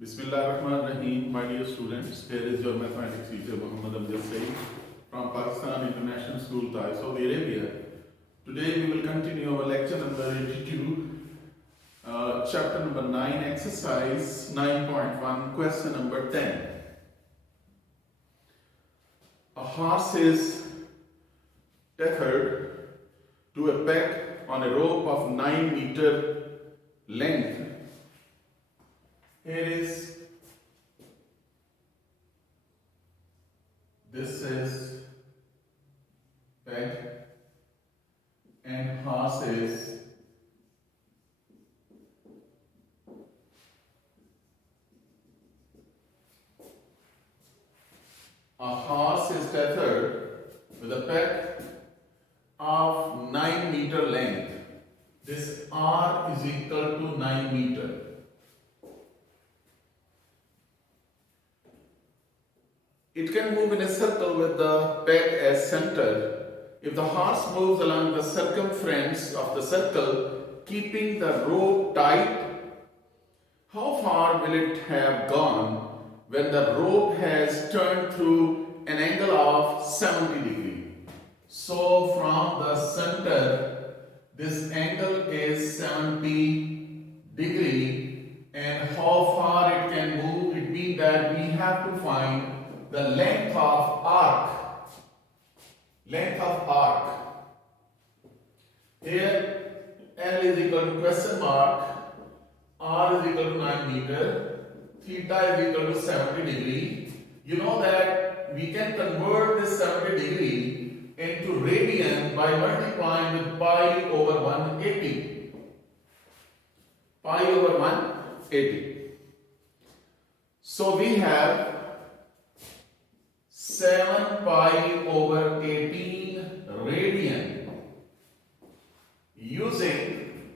Bismillahirrahmanirrahim, my dear students. Here is your mathematics teacher Muhammad Amjad Saeed from Pakistan International School, Thai, Saudi Arabia. Today we will continue our lecture number 82, chapter number 9, exercise 9.1, question number 10. A horse is tethered to a peg on a rope of 9-meter length. This is peg and horse is tethered with a peg of 9-meter length. This R is equal to 9 meter. It can move in a circle with the peg as center. If the horse moves along the circumference of the circle, keeping the rope tight, how far will it have gone when the rope has turned through an angle of 70 degrees? So from the center, this angle is 70 degrees, and how far it can move, it means that we have to find the length of arc. Here L is equal to question mark, R is equal to 9 meter, theta is equal to 70 degree. You know that we can convert this 70 degree into radian by multiplying with pi over 180. Pi over 180. So we have 7 pi over 18 radian. Using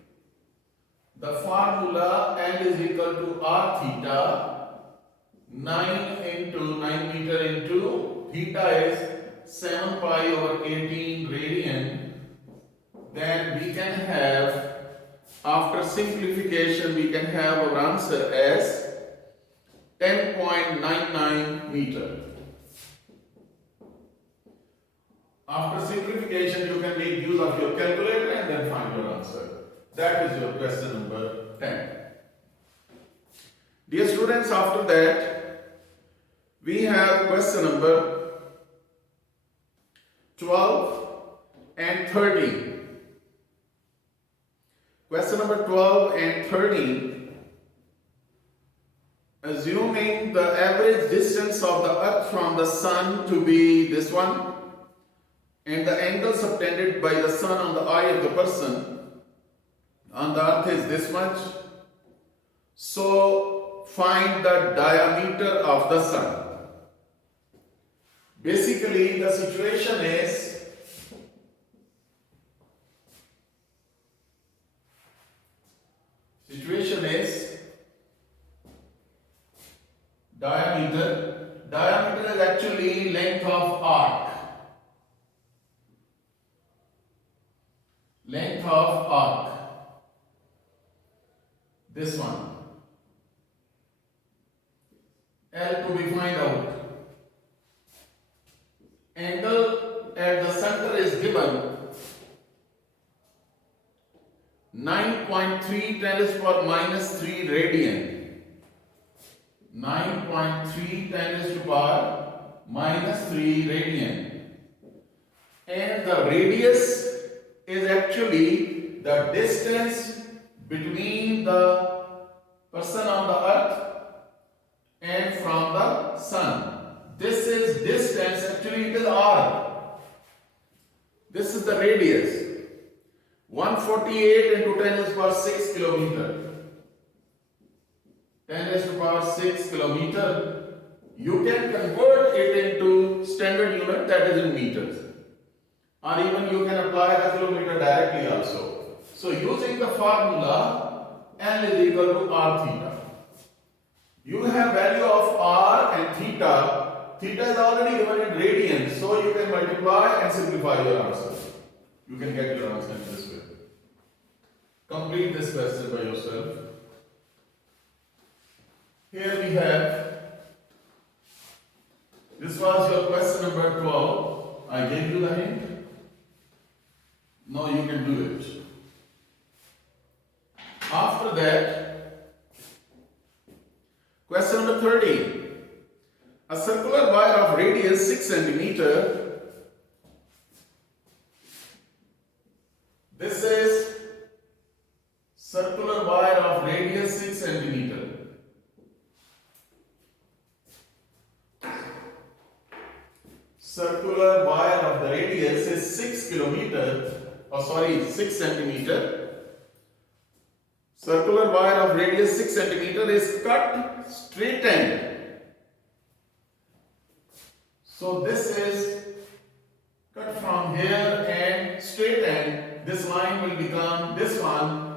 the formula L is equal to R theta, 9 into 9 meter into theta is 7 pi over 18 radian. Then we can have, after simplification, we can have our answer as 10.99 meter. After simplification, you can make use of your calculator and then find your answer. That is your question number 10. Dear students, after that, we have question number 12 and 13. Question number 12 and 13. Assuming the average distance of the earth from the sun to be this one, and the angle subtended by the sun on the eye of the person on the earth is this much. So find the diameter of the sun. Basically, the situation is diameter. Diameter is actually length of arc. Length of arc, this one. L to be find out. Angle at the center is given 9.3 10 to the power minus 3 radian. 9.3 10 to the power minus 3 radian. And the radius is actually the distance between the person on the earth and from the sun. This is distance, actually it is R. This is the radius. 148 into 10 to the power 6 kilometer. 10 to the power 6 kilometer. You can convert it into standard unit, that is in meters. Or even you can apply a kilometer directly also. So using the formula L is equal to R theta. You have value of R and theta. Theta is already given in radians, so you can multiply and simplify your answer. You can get your answer in this way. Complete this question by yourself. Here we have, this was your question number 12. I gave you the hint. Now you can do it. After that, question number 13. A circular wire of radius 6 centimeter. This is circular wire of radius 6 centimeter. Circular wire of the radius is 6 centimeter. Circular wire of radius 6 centimeter is cut straight end. So this is cut from here and straight end. This line will become this one,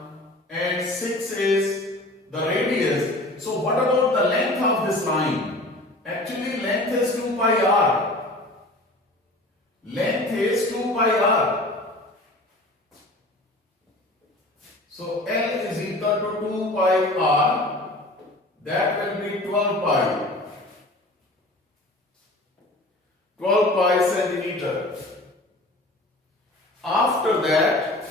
and 6 is the radius. So what about the length of this line? Actually, length is 2 pi r. Length is 2 pi r. So L is equal to 2 pi r. That will be 12 pi. 12 pi centimeter. After that,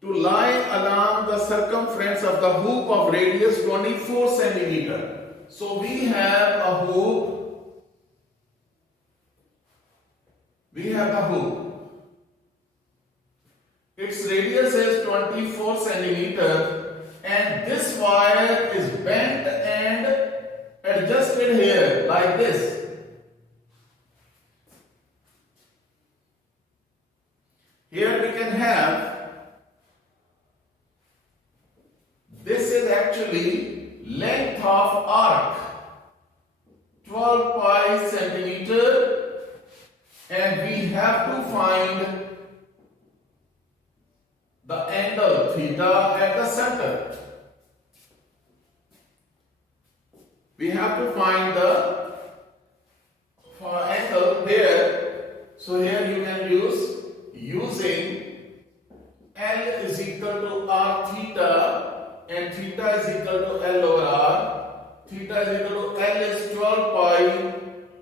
to lie along the circumference of the hoop of radius 24 centimeter. So we have a hoop. We have the hoop. Its radius is 24 centimeter, and this wire is bent and adjusted here like this. Here we can have, this is actually length of arc, 12 pi centimeter, and we have to find the angle theta at the center. We have to find the angle here. So here you can use using L is equal to r theta, and theta is equal to L over r. Theta is equal to L is 12 pi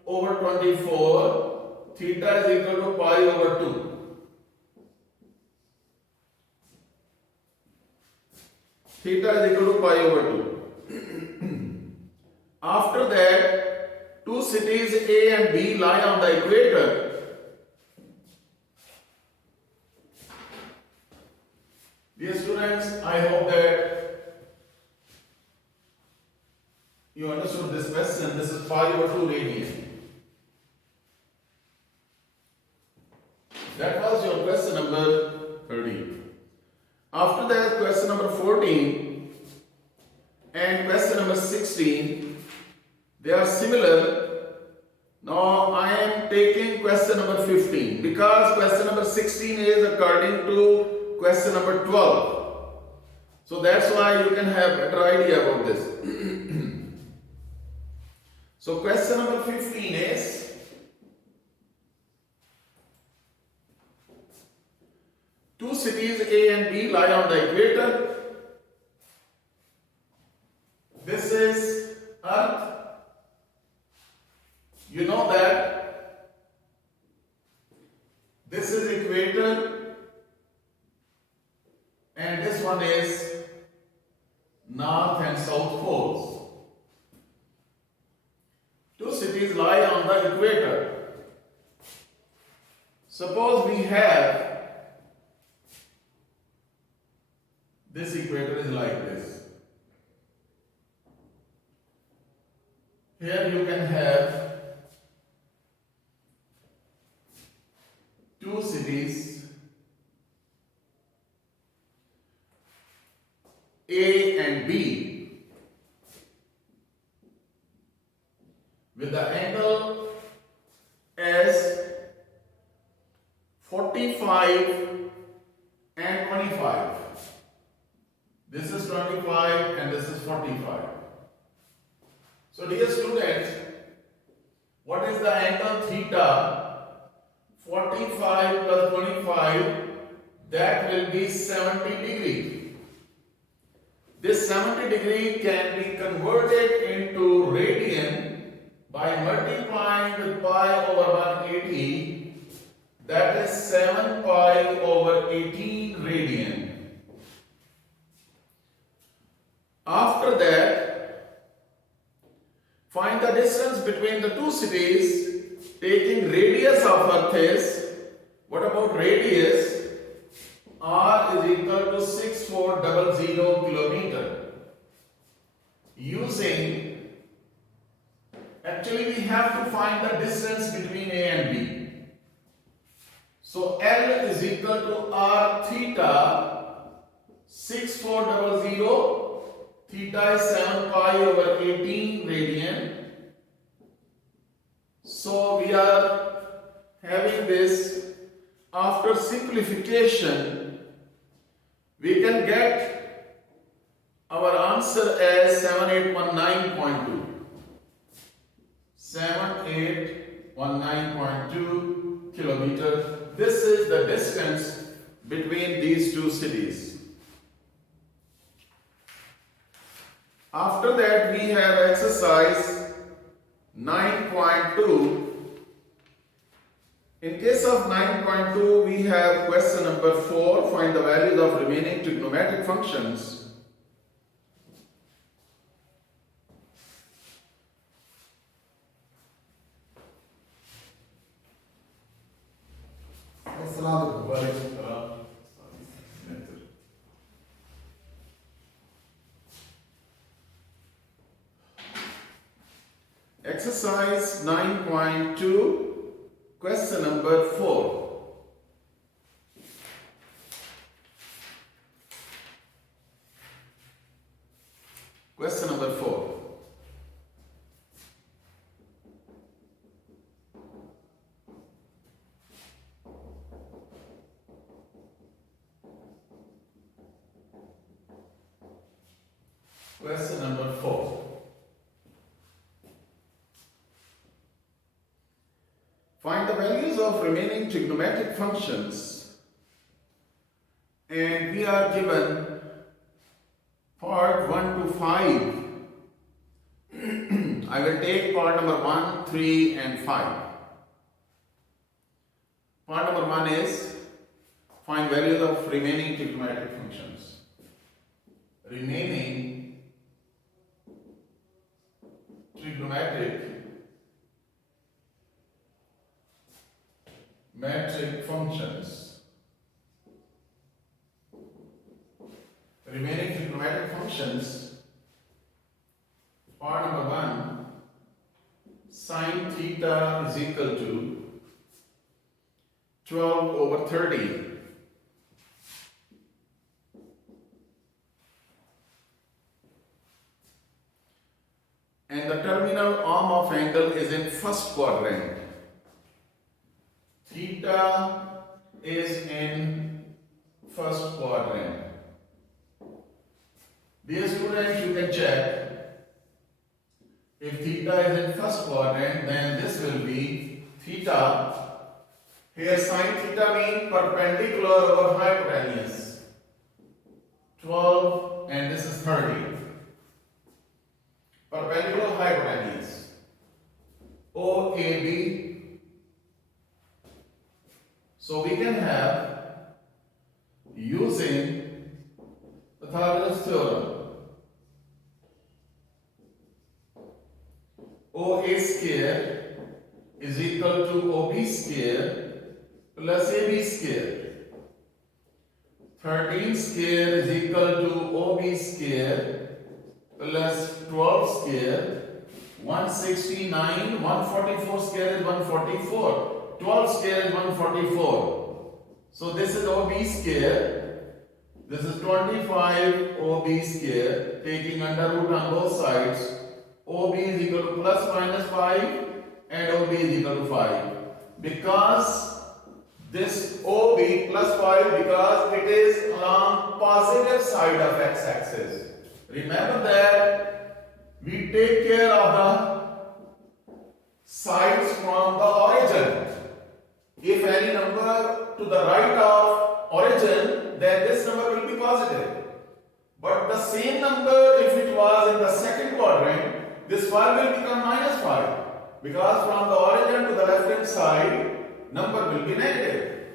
over 24. Theta is equal to pi over 2. Theta is equal to pi over 2. After that, two cities A and B lie on the equator. Dear students, I hope that you understood this question. This is pi over 2 radian. That was your question number 13. After that, question number 14 and question number 16, they are similar. Now I am taking question number 15 because question number 16 is according to question number 12. So that's why you can have a better idea about this. So question number 15 is, two cities A and B lie on the equator. This is Earth. You know that this is equator and this one is north and south poles. Two cities lie on the equator. Suppose we have this equator is like this. Here you can have two cities A and B with the angle as 45 and 25. This is 25 and this is 45. So dear students, what is the angle theta? 45 plus 25, that will be 70 degree. This 70 degree can be converted into radian by multiplying with pi over 180. That is 7 pi over 18 radian. After that, find the distance between the two cities taking radius of Earth is, what about radius? R is equal to 6400 kilometer. Actually we have to find the distance between A and B. So L is equal to R theta, 6400, theta is 7 pi over 18 radian. So we are having this. After simplification, we can get our answer as 7819.2. 7819.2 kilometer. This is the distance between these two cities. After that, we have exercise 9.2. In case of 9.2, we have question number 4. Find the values of remaining trigonometric functions. Exercise 9.2, question number 4. Question number 4. Question number 4. Find the values of remaining trigonometric functions, and we are given part 1 to 5. I will take part number 1, 3 and 5. Part number 1 is find values of remaining trigonometric functions. Remaining trigonometric metric functions. Remaining trigonometric functions. Part number 1, sine theta is equal to 12 over 30. And the terminal arm of angle is in first quadrant. Theta is in first quadrant. Dear students, you can check. If theta is in first quadrant, then this will be theta. Here sine theta means perpendicular over hypotenuse. 12 and this is 30. Perpendicular hypotenuse. OAB. So we can have, using Pythagoras theorem, OA square is equal to OB square plus AB square. 13 square is equal to OB square plus 12 square. 169, 144 square is 144. 12 square is 144. So this is OB square. This is 25 OB square. Taking under root on both sides. OB is equal to plus minus 5 and OB is equal to 5. Because this OB plus 5, because it is along positive side of x-axis. Remember that we take care of the sides from the origin. If any number to the right of origin, then this number will be positive. But the same number, if it was in the second quadrant, this 5 will become minus 5. Because from the origin to the left hand side, number will be negative.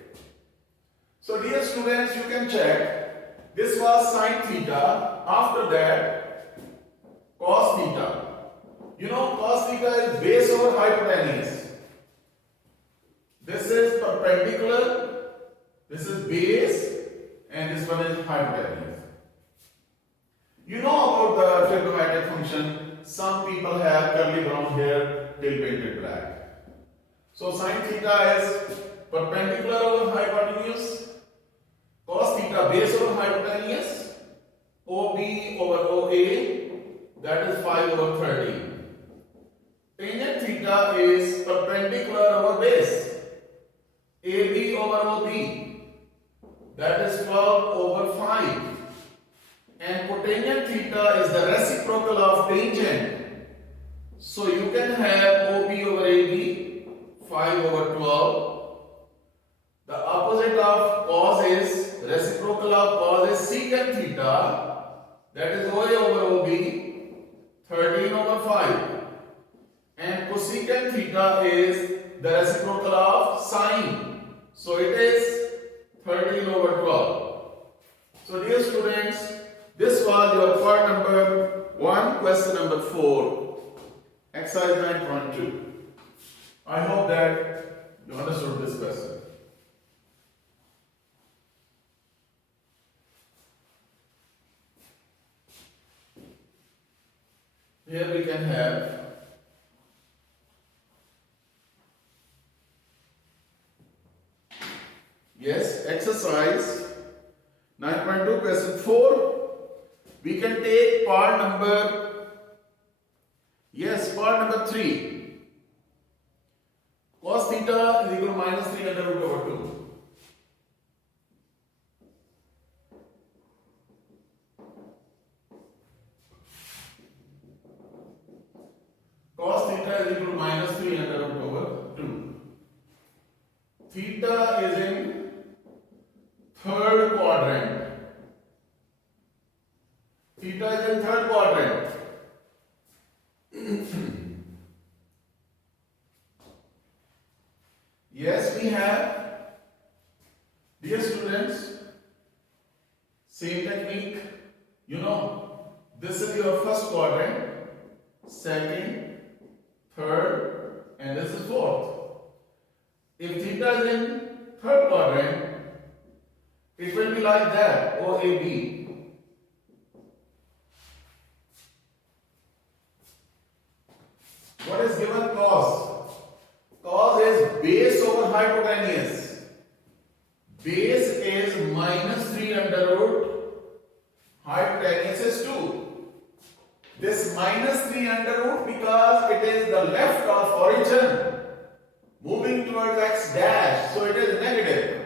So dear students, you can check. This was sine theta. After that, cos theta. You know, cos theta is base over hypotenuse. This is perpendicular, this is base, and this one is hypotenuse. You know about the trigonometric function. Some people have curly brown hair till painted black. So sine theta is perpendicular over hypotenuse, cos theta base over hypotenuse, OB over OA, that is 5 over 13. Tangent theta is perpendicular over base, AB over OB, that is 12 over 5. And cotangent theta is the reciprocal of tangent. So you can have OB over AB, 5 over 12. The opposite of cos is, reciprocal of cos is secant theta, that is OA over OB, 13 over 5. And cosecant theta is the reciprocal of sine. So it is 13 over 12. So dear students, this was your part number 1, question number 4, exercise 9.2. I hope that you understood this question. Here we can have exercise 9.2 question 4. We can take part number 3. Cos theta is equal to minus 3 under root over 2. Cos theta is equal to minus 3 under root over 2. Theta is in third quadrant. Theta is in third quadrant. Yes, we have, dear students, same technique. You know, this is your first quadrant, second, third, and this is fourth. If theta is in third quadrant, it will be like that, OAB. What is given cos? Cos is base over hypotenuse. Base is minus 3 under root. Hypotenuse is 2. This minus 3 under root because it is the left of origin moving towards x dash. So it is negative.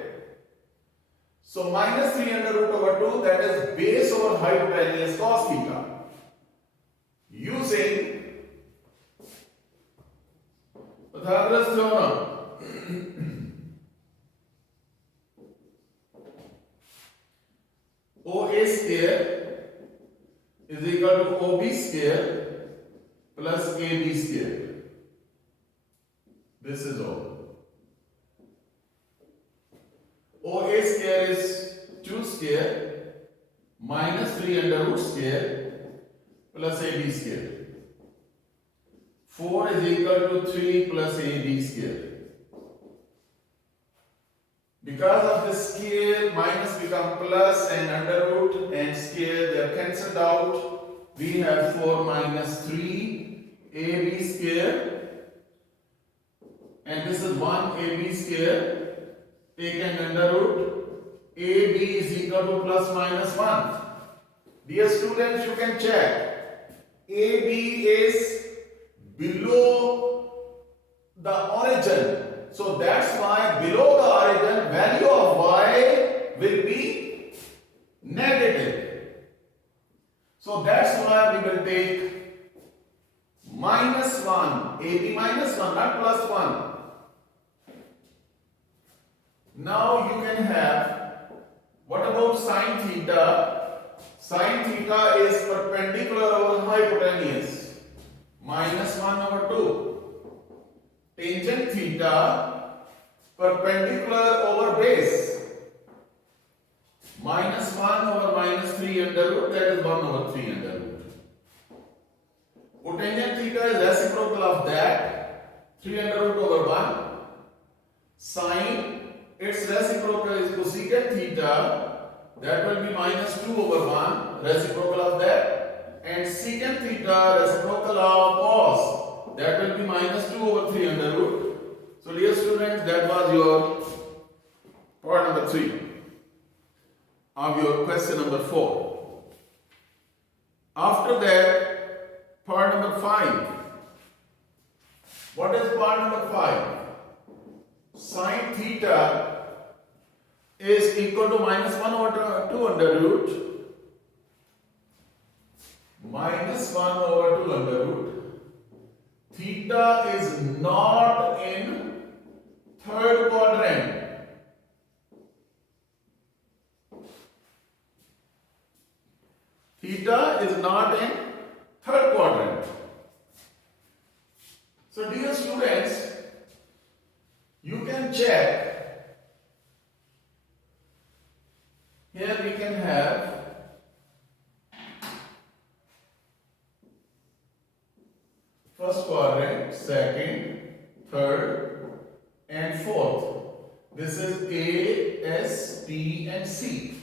So minus 3 under root over 2, that is base over hypotenuse cos theta. Using Pythagoras theorem, OA square is equal to OB square plus AB square. This is all. OA square is 2 square minus 3 under root square plus AB square. 4 is equal to 3 plus AB square. Because of the square, minus become plus and under root and square, they are cancelled out. We have 4 minus 3 AB square, and this is 1 AB square taken under root. AB is equal to plus minus 1. Dear students, you can check. AB is below the origin. So that's why below the origin, value of y will be negative. So that's why we will take minus 1, AB minus 1, not plus 1. Now you can have, what about sine theta? Sin theta is perpendicular over hypotenuse. -1/2. Tangent theta perpendicular over base. -1/-3 that is 1/3. Cotangent theta is reciprocal of that, 3√1. Sin its reciprocal is cosecant theta, that will be -2/1, reciprocal of that, and secant theta reciprocal of cos, that will be -2/3. So dear students, that was your part number 3 of your question number 4. After that, part number 5. What is part number 5? Sin theta is equal to -1/2 under root, -1/2 under root. Theta is not in third quadrant. Theta is not in third quadrant. So dear students, you can check. Here we can have first quadrant, second, third, and fourth. This is A, S, T, and C.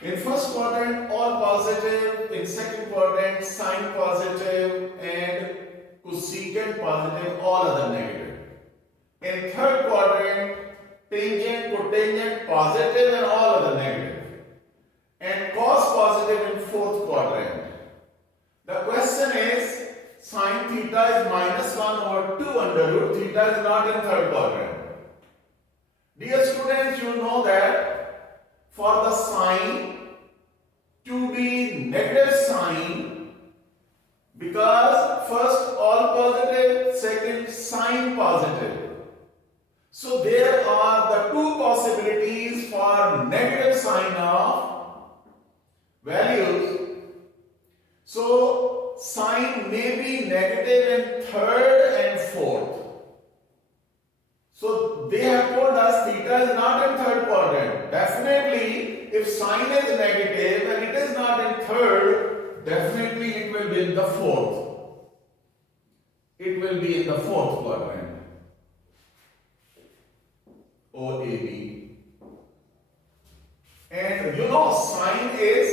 In first quadrant, all positive. In second quadrant, sign positive and cosecant positive, all other negative. In third quadrant, tangent, cotangent positive and all other negative. And cos positive in fourth quadrant. The question is, sin theta is -1/2 under root. Theta is not in third quadrant. Dear students, you know that for the sign to be negative sign, because first all positive, second sign positive. So there are the two possibilities for negative sign of values. So sign may be negative in third and fourth. So they have told us theta is not in third quadrant. Definitely, if sign is negative and it is not in third, definitely it will be in the fourth. It will be in the fourth quadrant. OAB. And you know, sign is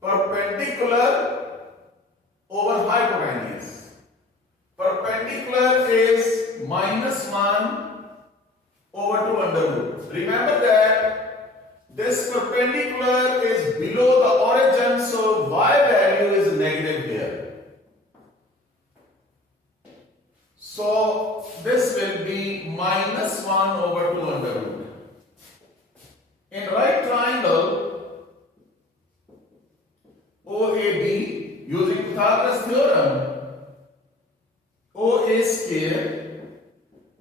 perpendicular over hypotenuse. Perpendicular is -1/2 under root. Remember that this perpendicular is below the origin, so y value is negative here. So this will be -1/2 under root. In right triangle OAB, using Pythagoras theorem, OA square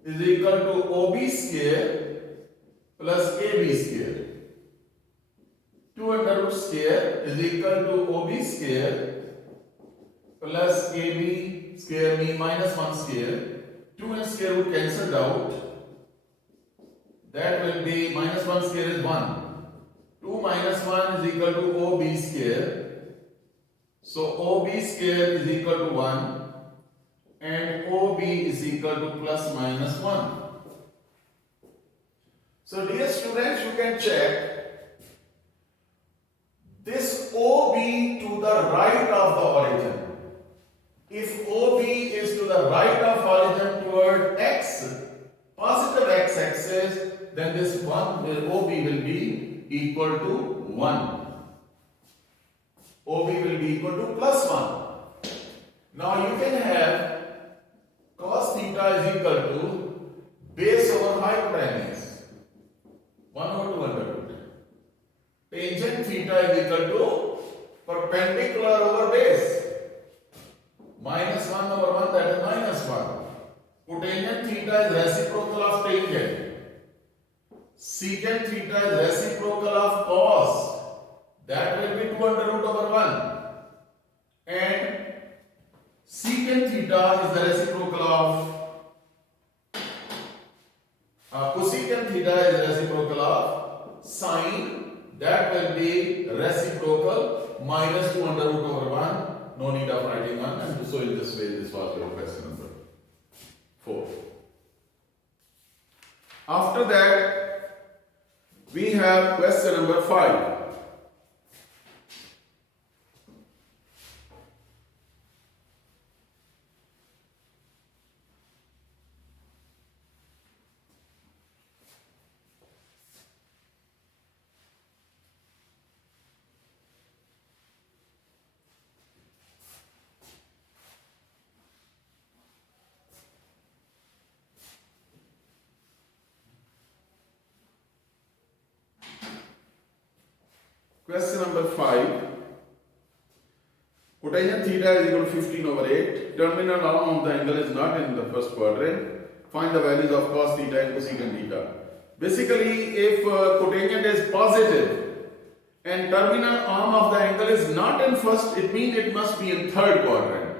is equal to OB square plus AB square. 2 under root square is equal to OB square plus AB square means -1 square. 2 and square root cancelled out. That will be -1 square is 1. 2 minus 1 is equal to OB square. So OB square is equal to 1 and OB is equal to plus minus 1. So dear students, you can check this OB to the right of the origin. If OB is to the right of origin toward x, positive x-axis, then this one OB will be equal to 1. OB will be equal to plus 1. Now you can have cos theta is equal to base over hypotenuse, 1/2 under root. Tangent theta is equal to perpendicular over base, -1/1, that is -1. Cotangent theta is reciprocal of tangent. Secant theta is reciprocal of cos. theta is the reciprocal of cosecant theta is the reciprocal of sine, that will be reciprocal minus 2 under root over 1. No need of writing 1, and so in this way this was your question number 4. After that we have question number 5. Question number 5. Cotangent theta is equal to 15 over 8. Terminal arm of the angle is not in the first quadrant. Find the values of cos theta and cosecant theta. Basically, if cotangent is positive and terminal arm of the angle is not in first, it means it must be in third quadrant.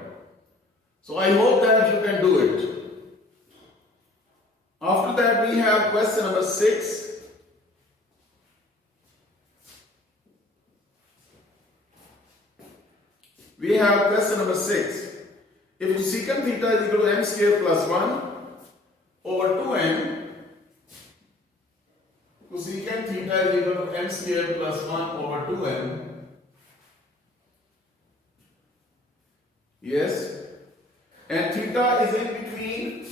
So I hope that you can do it. After that we have question number 6. We have question number 6. If secant theta is equal to m square plus 1 over 2n, cosecant theta is equal to m square plus 1 over 2n. Yes. And theta is in between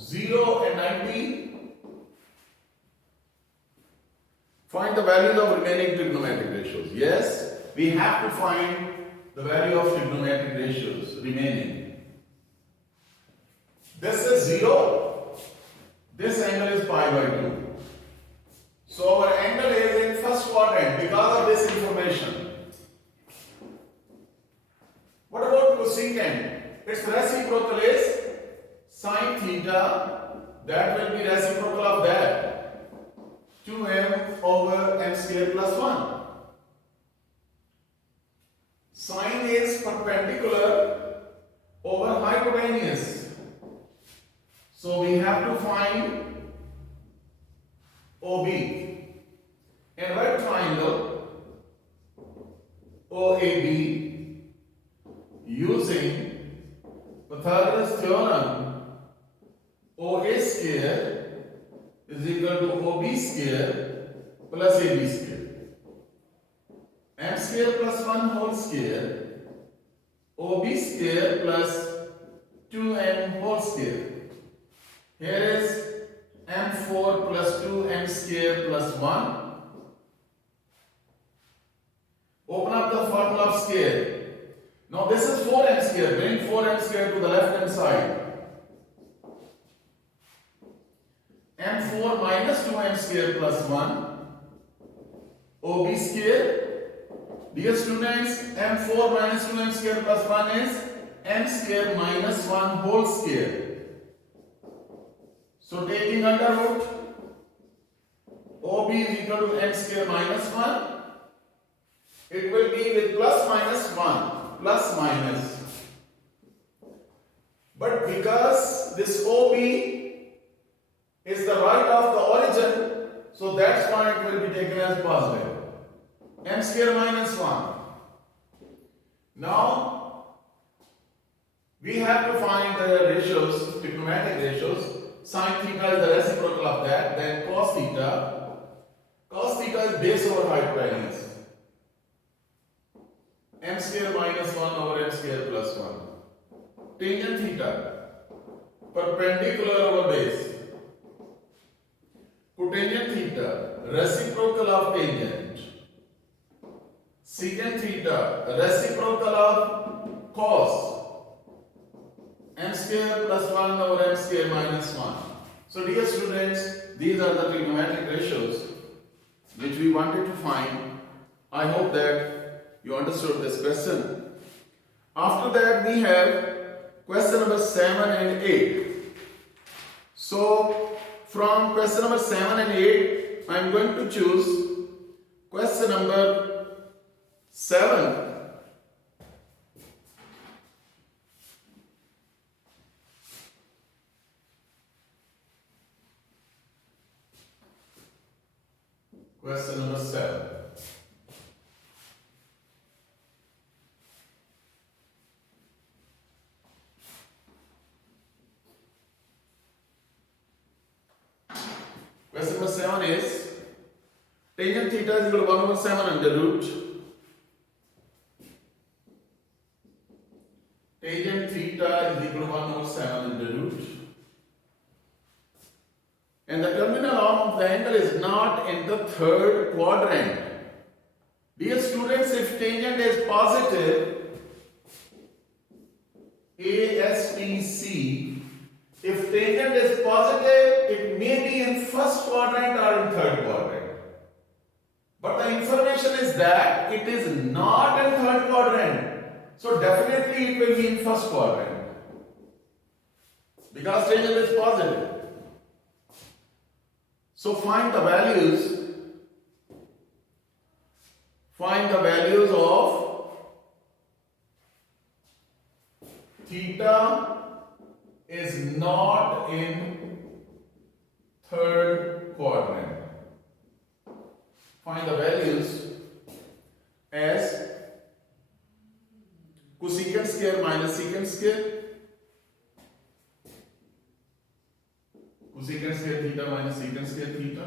0 and 90. Find the values of remaining trigonometric ratios. Yes. We have to find the value of trigonometric ratios remaining. This is 0. This angle is pi by 2. So our angle is in first quadrant because of this information. What about cosecant? Its reciprocal is sine theta. That will be reciprocal of that. 2m over m square plus 1. Sine is perpendicular over hypotenuse. So we have to find OB. In right triangle OAB, using Pythagoras theorem, OA square is equal to OB square plus AB square. M square plus 1 whole square, OB square plus 2m whole square. Here is m4 plus 2m square plus 1. Open up the formula of square. Now this is 4m square. Bring 4m square to the left hand side. m4 minus 2m square plus 1. OB square. Dear students, m4 minus 2m square plus 1 is m square minus 1 whole square. So taking under root, OB is equal to m square minus 1. It will be with plus minus 1, plus minus. But because this OB is the right of the origin, so that's why it will be taken as positive. M square minus 1. Now we have to find the ratios, trigonometric ratios. Sin theta is the reciprocal of that. Then cos theta. Cos theta is base over hypotenuse. M square minus 1 over m square plus 1. Tangent theta. Perpendicular over base. Cotangent theta. Reciprocal of tangent. Secant theta, reciprocal of cos, m square plus 1 over m square minus 1. So dear students, these are the trigonometric ratios which we wanted to find. I hope that you understood this question. After that we have question number 7 and 8. So from question number 7 and 8, I am going to choose question number 7. Question number 7. Question number 7 is tangent theta is equal to 1 over 7 under root. Tangent theta is equal to 1 over 7 under root. And the terminal arm of the angle is not in the third quadrant. Dear students, if tangent is positive, ASTC, if tangent is positive, it may be in first quadrant or in third quadrant. But the information is that it is not in third quadrant. So definitely it will be in first quadrant. Because tangent is positive. So find the values of theta is not in third quadrant. Find the values as cosecant square minus secant square, cosecant square theta minus secant square theta,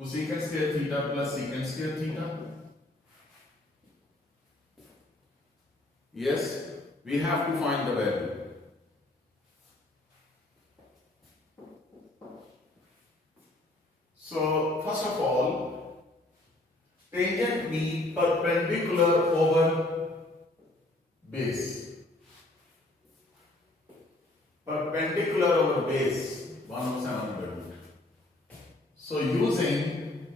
cosecant square theta plus secant square theta. Yes, we have to find the value. So, first of all, tangent be perpendicular over base. Perpendicular over base, 1 over 700. So, using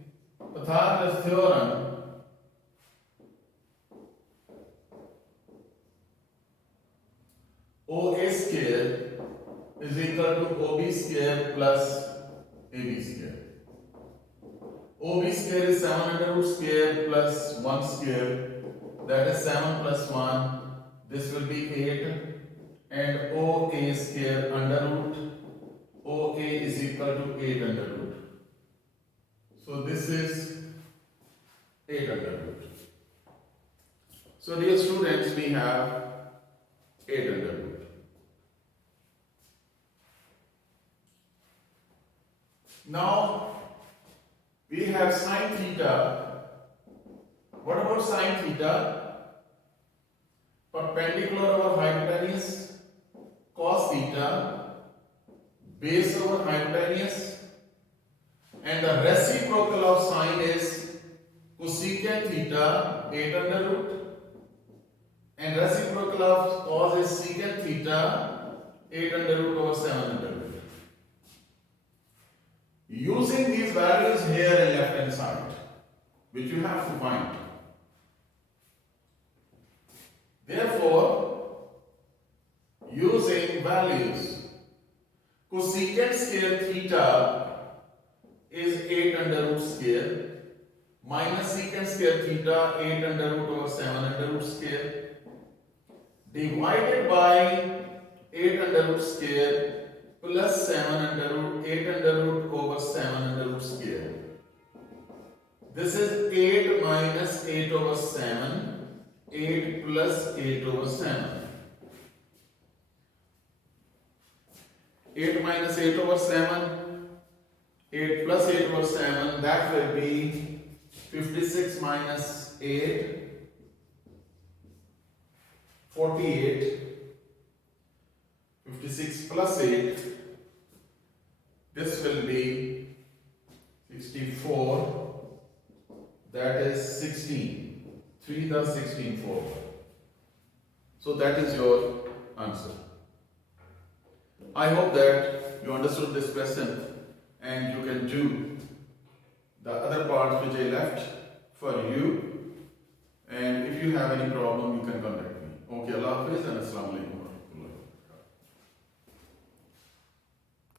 Pythagoras theorem, OA square is equal to OB square plus AB square. OB square is 7 under root square plus 1 square, that is 7 plus 1, this will be 8, and OA square under root, OA is equal to 8 under root. So this is 8 under root. So dear students, we have 8 under root. Now we have sine theta. What about sine theta? Perpendicular over hypotenuse, cos theta, base over hypotenuse, and the reciprocal of sine is cosecant theta, 8 under root, and reciprocal of cos is secant theta, 8 under root over 7 under root. Using these values here in left hand side, which you have to find. Therefore, using values, cosecant square theta is 8 under root square, minus secant square theta 8 under root over 7 under root square, divided by 8 under root square plus 7 under root, 8 under root over 7 under root square. This is 8 minus 8 over 7, 8 plus 8 over 7. 8 minus 8 over 7, 8 plus 8 over 7, that will be 56 minus 8, 48. 56 plus 8, this will be 64, that is 16. 3 the 16 4. So that is your answer. I hope that you understood this question and you can do the other parts which I left for you. And if you have any problem, you can contact me. Okay, Allah Hafiz and Assalamu Alaikum.